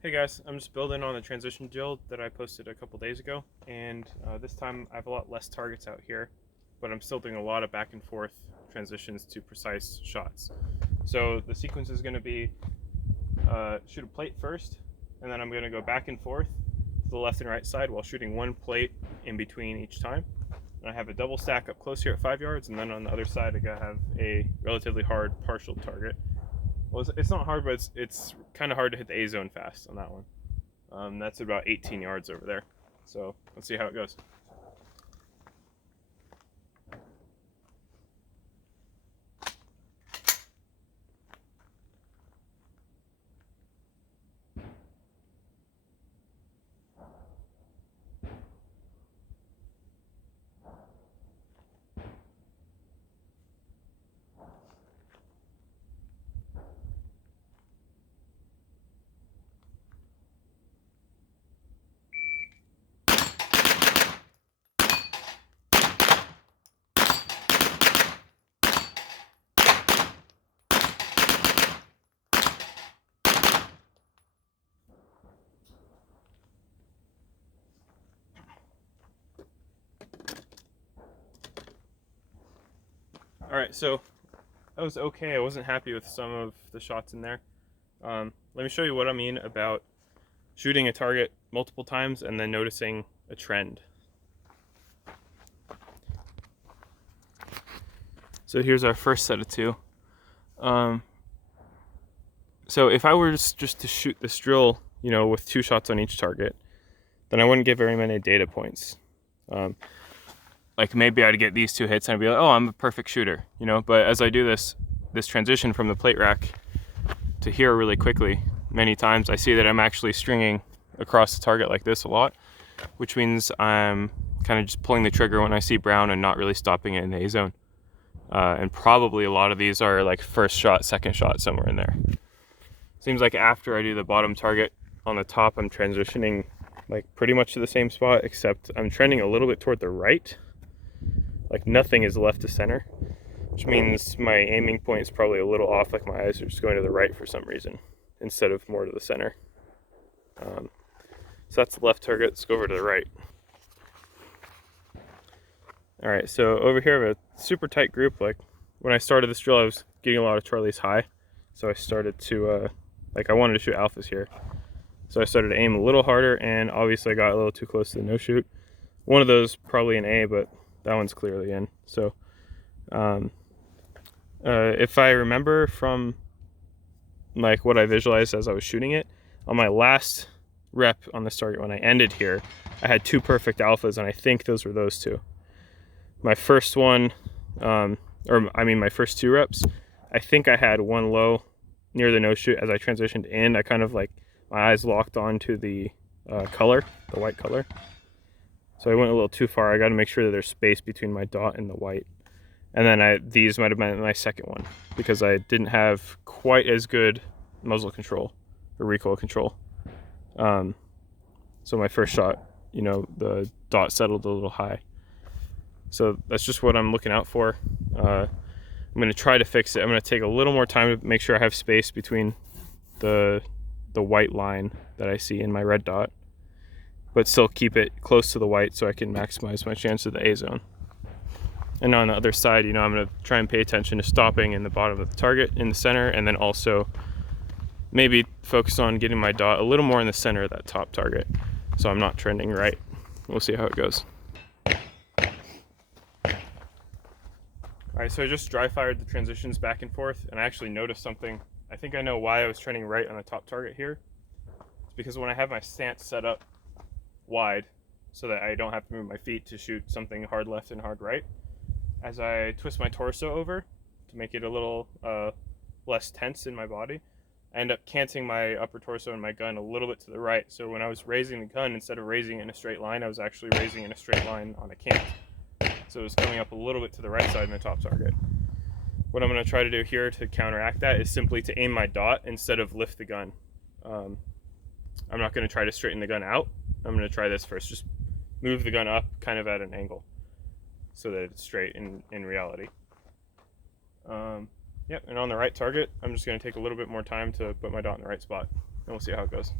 Hey guys, I'm just building on the transition drill that I posted a couple days ago, and this time I have a lot less targets out here, but I'm still doing a lot of back and forth transitions to precise shots. So the sequence is going to be shoot a plate first, and then I'm going to go back and forth to the left and right side while shooting one plate in between each time. And I have a double stack up close here at 5 yards, and then on the other side I have a relatively hard partial target. Well, it's not hard, but it's kind of hard to hit the A zone fast on that one. That's about 18 yards over there. So let's see how it goes. All right, so that was okay. I wasn't happy with some of the shots in there. Let me show you what I mean about shooting a target multiple times and then noticing a trend. So here's our first set of two. So if I were just to shoot this drill, with 2 shots on each target, then I wouldn't get very many data points. Like maybe I'd get these 2 hits and I'd be like, oh, I'm a perfect shooter, But as I do this transition from the plate rack to here really quickly, many times I see that I'm actually stringing across the target like this a lot, which means I'm kind of just pulling the trigger when I see brown and not really stopping it in the A zone. And probably a lot of these are like first shot, second shot, somewhere in there. Seems like after I do the bottom target on the top, I'm transitioning like pretty much to the same spot, except I'm trending a little bit toward the right. Like nothing is left to center, which means my aiming point is probably a little off, like my eyes are just going to the right for some reason instead of more to the center. So that's the left target. Let's go over to the right. All right, so over here I have a super tight group. Like when I started this drill, I was getting a lot of Charlies high, so I started to I wanted to shoot alphas here, so I started to aim a little harder, and obviously I got a little too close to the no shoot. One of those probably an A, but that one's clearly in. So if I remember from like what I visualized as I was shooting it, on my last rep on this target when I ended here, I had 2 perfect alphas, and I think those were those 2. My first one, my first 2 reps, I think I had one low near the no shoot. As I transitioned in, I kind of like, my eyes locked onto the color, the white color. So I went a little too far. I got to make sure that there's space between my dot and the white. And then these might have been my second one because I didn't have quite as good muzzle control or recoil control. So my first shot, the dot settled a little high. So that's just what I'm looking out for. I'm going to try to fix it. I'm going to take a little more time to make sure I have space between the white line that I see in my red dot, but still keep it close to the white so I can maximize my chance of the A zone. And on the other side, I'm going to try and pay attention to stopping in the bottom of the target in the center, and then also maybe focus on getting my dot a little more in the center of that top target so I'm not trending right. We'll see how it goes. All right, so I just dry fired the transitions back and forth, and I actually noticed something. I think I know why I was trending right on the top target here. It's because when I have my stance set up wide so that I don't have to move my feet to shoot something hard left and hard right, as I twist my torso over to make it a little less tense in my body, I end up canting my upper torso and my gun a little bit to the right. So when I was raising the gun, instead of raising it in a straight line, I was actually raising in a straight line on a cant. So it was coming up a little bit to the right side of my top target. What I'm going to try to do here to counteract that is simply to aim my dot instead of lift the gun. I'm not going to try to straighten the gun out. I'm going to try this first. Just move the gun up kind of at an angle so that it's straight in reality. Yep, and on the right target, I'm just going to take a little bit more time to put my dot in the right spot, and we'll see how it goes.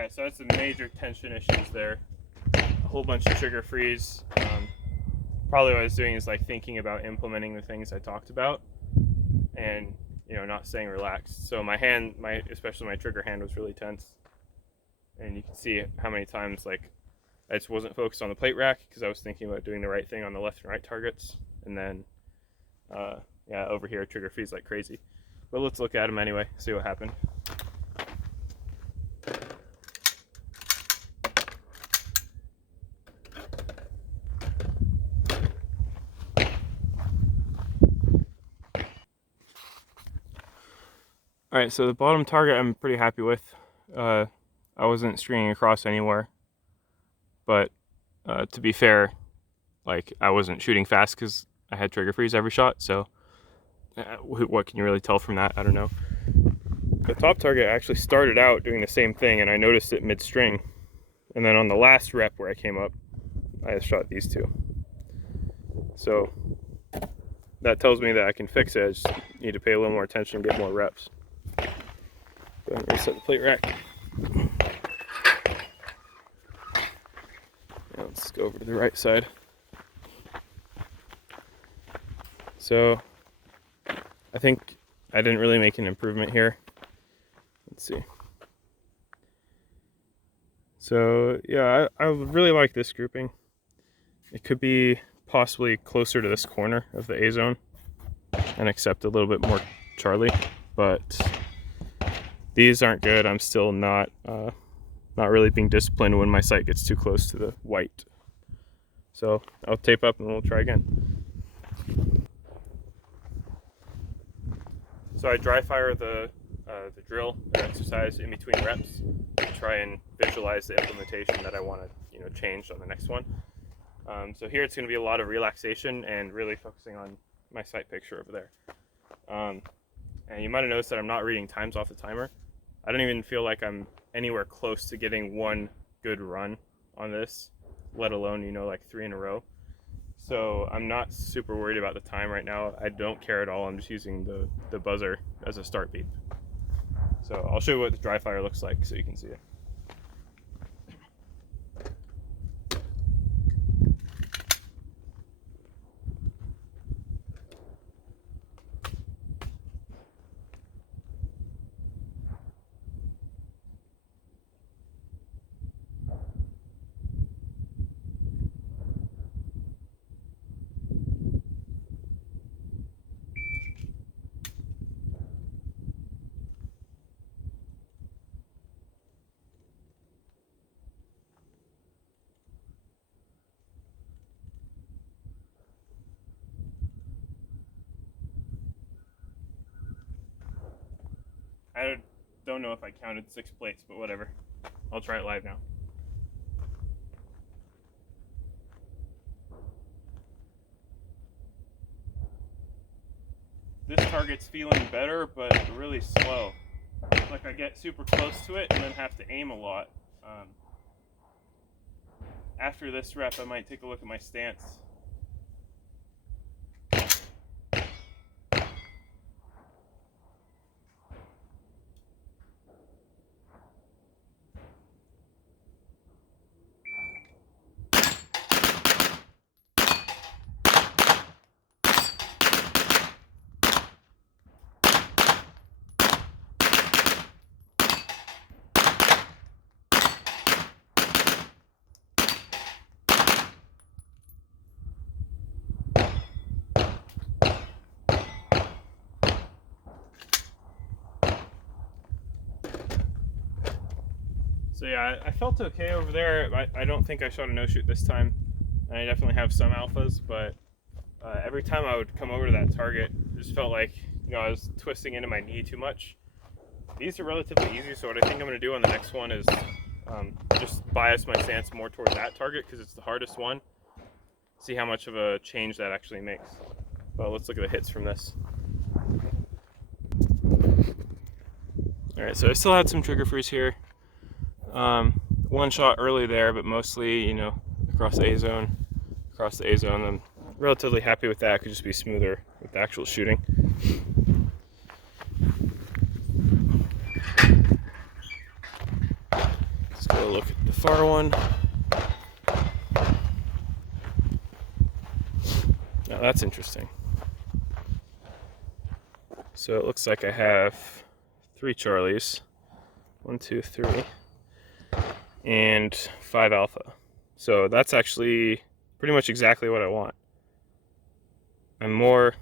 Alright, so that's the major tension issues there. A whole bunch of trigger freeze. Probably what I was doing is like thinking about implementing the things I talked about, and not staying relaxed. So my hand, especially my trigger hand, was really tense, and you can see how many times like I just wasn't focused on the plate rack because I was thinking about doing the right thing on the left and right targets, and then yeah, over here trigger freeze like crazy. But let's look at them anyway, see what happened. Alright, so the bottom target I'm pretty happy with. I wasn't stringing across anywhere, but to be fair, like I wasn't shooting fast because I had trigger freeze every shot, so what can you really tell from that? I don't know. The top target actually started out doing the same thing, and I noticed it mid-string, and then on the last rep where I came up, I just shot these two. So that tells me that I can fix it. I just need to pay a little more attention and get more reps. Go ahead and reset the plate rack. Now let's go over to the right side. So I think I didn't really make an improvement here. Let's see. So yeah, I really like this grouping. It could be possibly closer to this corner of the A zone and accept a little bit more Charlie, but these aren't good. I'm still not really being disciplined when my sight gets too close to the white. So I'll tape up and we'll try again. So I dry fire the drill or exercise in between reps to try and visualize the implementation that I want to change on the next one. So here it's going to be a lot of relaxation and really focusing on my sight picture over there. And you might have noticed that I'm not reading times off the timer. I don't even feel like I'm anywhere close to getting one good run on this, let alone like 3 in a row. So I'm not super worried about the time right now. I don't care at all. I'm just using the buzzer as a start beep. So I'll show you what the dry fire looks like so you can see it. I don't know if I counted 6 plates, but whatever. I'll try it live now. This target's feeling better, but really slow. Like I get super close to it and then have to aim a lot. After this rep, I might take a look at my stance. So yeah, I felt okay over there. I don't think I shot a no-shoot this time. I definitely have some alphas, but every time I would come over to that target, it just felt like I was twisting into my knee too much. These are relatively easy, so what I think I'm going to do on the next one is just bias my stance more towards that target because it's the hardest one. See how much of a change that actually makes. Well, let's look at the hits from this. Alright, so I still had some trigger freeze here. One shot early there, but mostly, across the A zone. I'm relatively happy with that. It could just be smoother with the actual shooting. go look at the far one. Now that's interesting. So it looks like I have 3 Charlies, 1, 2, 3, and 5 alpha. So that's actually pretty much exactly what I want. I'm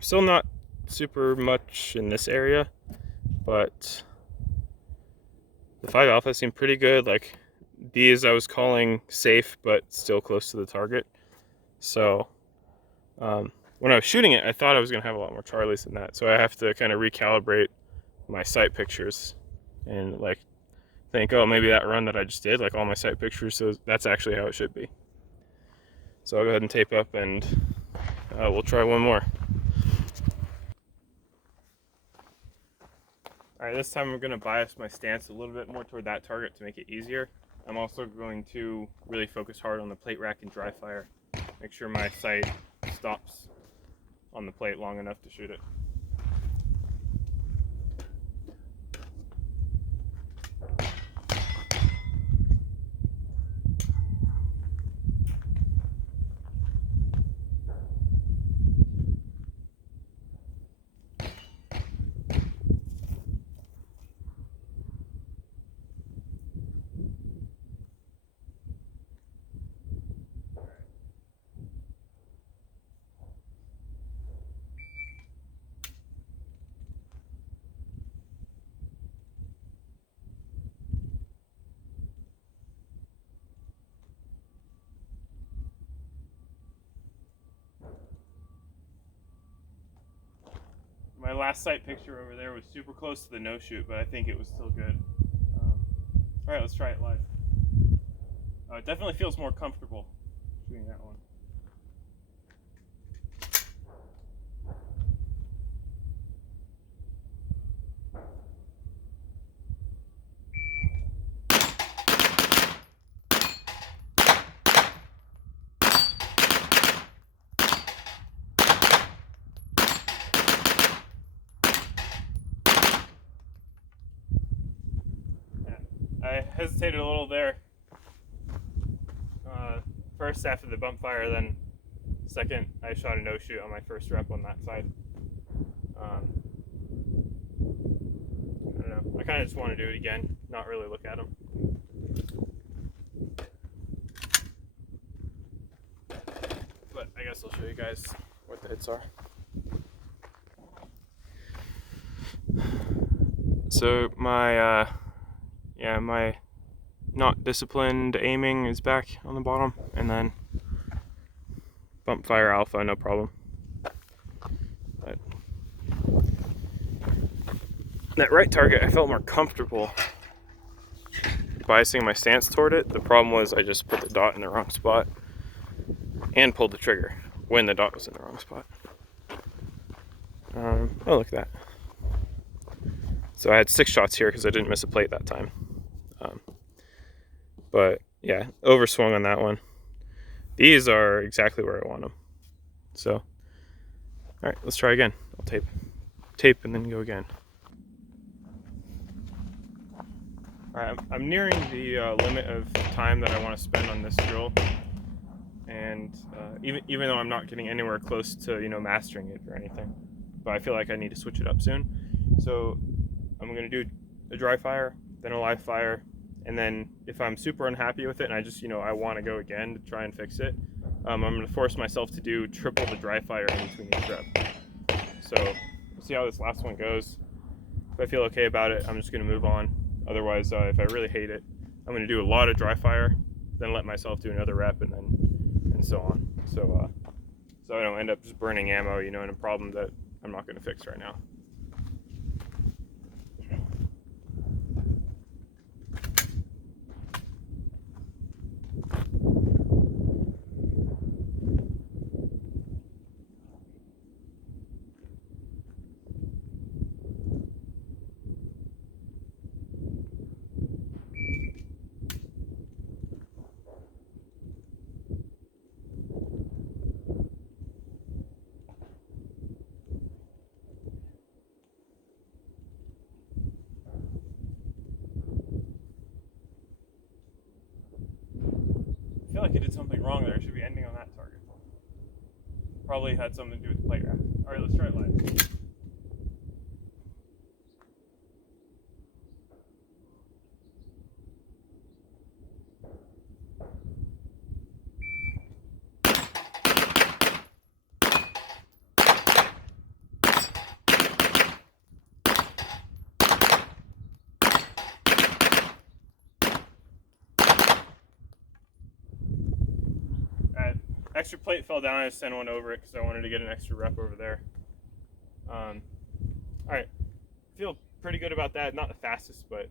still not super much in this area, but the 5 alpha seemed pretty good. Like these I was calling safe, but still close to the target. So when I was shooting it, I thought I was gonna have a lot more Charlies than that. So I have to kind of recalibrate my sight pictures and like think, oh, maybe that run that I just did, like all my sight pictures, so that's actually how it should be. So I'll go ahead and tape up and we'll try one more. All right, this time I'm going to bias my stance a little bit more toward that target to make it easier. I'm also going to really focus hard on the plate rack and dry fire. Make sure my sight stops on the plate long enough to shoot it. My last sight picture over there was super close to the no shoot, but I think it was still good. All right, let's try it live. It definitely feels more comfortable shooting that one. I hesitated a little there. First after the bump fire, then second I shot a no shoot on my first rep on that side. I don't know. I kind of just want to do it again, not really look at them. But I guess I'll show you guys what the hits are. So my my not disciplined aiming is back on the bottom, and then bump fire alpha, no problem. But that right target, I felt more comfortable biasing my stance toward it. The problem was I just put the dot in the wrong spot and pulled the trigger when the dot was in the wrong spot. Oh, look at that. So I had 6 shots here because I didn't miss a plate that time. But yeah, overswung on that one. These are exactly where I want them. So, all right, let's try again. I'll tape and then go again. All right, I'm nearing the limit of time that I want to spend on this drill. And even though I'm not getting anywhere close to, mastering it or anything, but I feel like I need to switch it up soon. So I'm going to do a dry fire, then a live fire, and then if I'm super unhappy with it and I just, I want to go again to try and fix it, I'm going to force myself to do triple the dry fire in between each rep. So we'll see how this last one goes. If I feel okay about it, I'm just going to move on. Otherwise, if I really hate it, I'm going to do a lot of dry fire, then let myself do another rep, and so on. So I don't end up just burning ammo, in a problem that I'm not going to fix right now. like it did something wrong there. It should be ending on that target. Probably had something to do with the plate rack. All right, let's try it live. Extra plate fell down. I just sent one over it because I wanted to get an extra rep over there. All right, feel pretty good about that. Not the fastest, but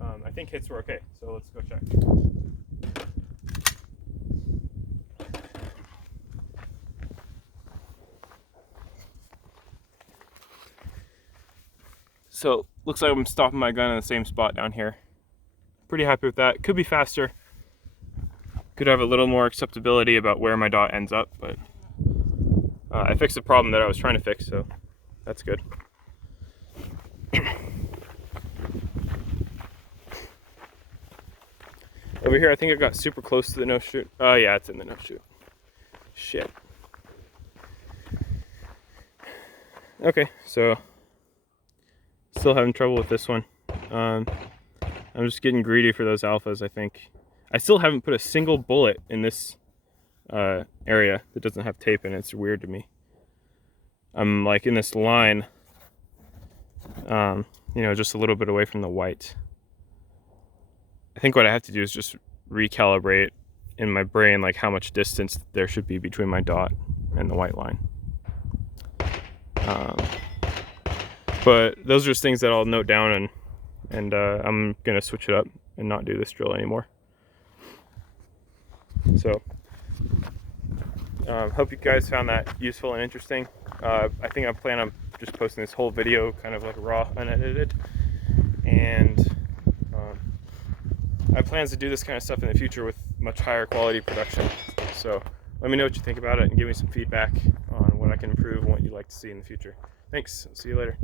I think hits were okay. So let's go check. So looks like I'm stopping my gun in the same spot down here. Pretty happy with that. Could be faster. Could have a little more acceptability about where my dot ends up, but I fixed the problem that I was trying to fix, so that's good. Over here, I think I got super close to the no shoot. Oh yeah, it's in the no shoot. Shit. Okay, so still having trouble with this one. I'm just getting greedy for those alphas, I think. I still haven't put a single bullet in this area that doesn't have tape in it. It's weird to me. I'm like in this line, you know, just a little bit away from the white. I think what I have to do is just recalibrate in my brain like how much distance there should be between my dot and the white line. But those are just things that I'll note down, and I'm gonna switch it up and not do this drill anymore. So hope you guys found that useful and interesting. I think I plan on just posting this whole video kind of like raw, unedited, and I have plans to do this kind of stuff in the future with much higher quality production. So let me know what you think about it and give me some feedback on what I can improve and what you'd like to see in the future. Thanks. See you later.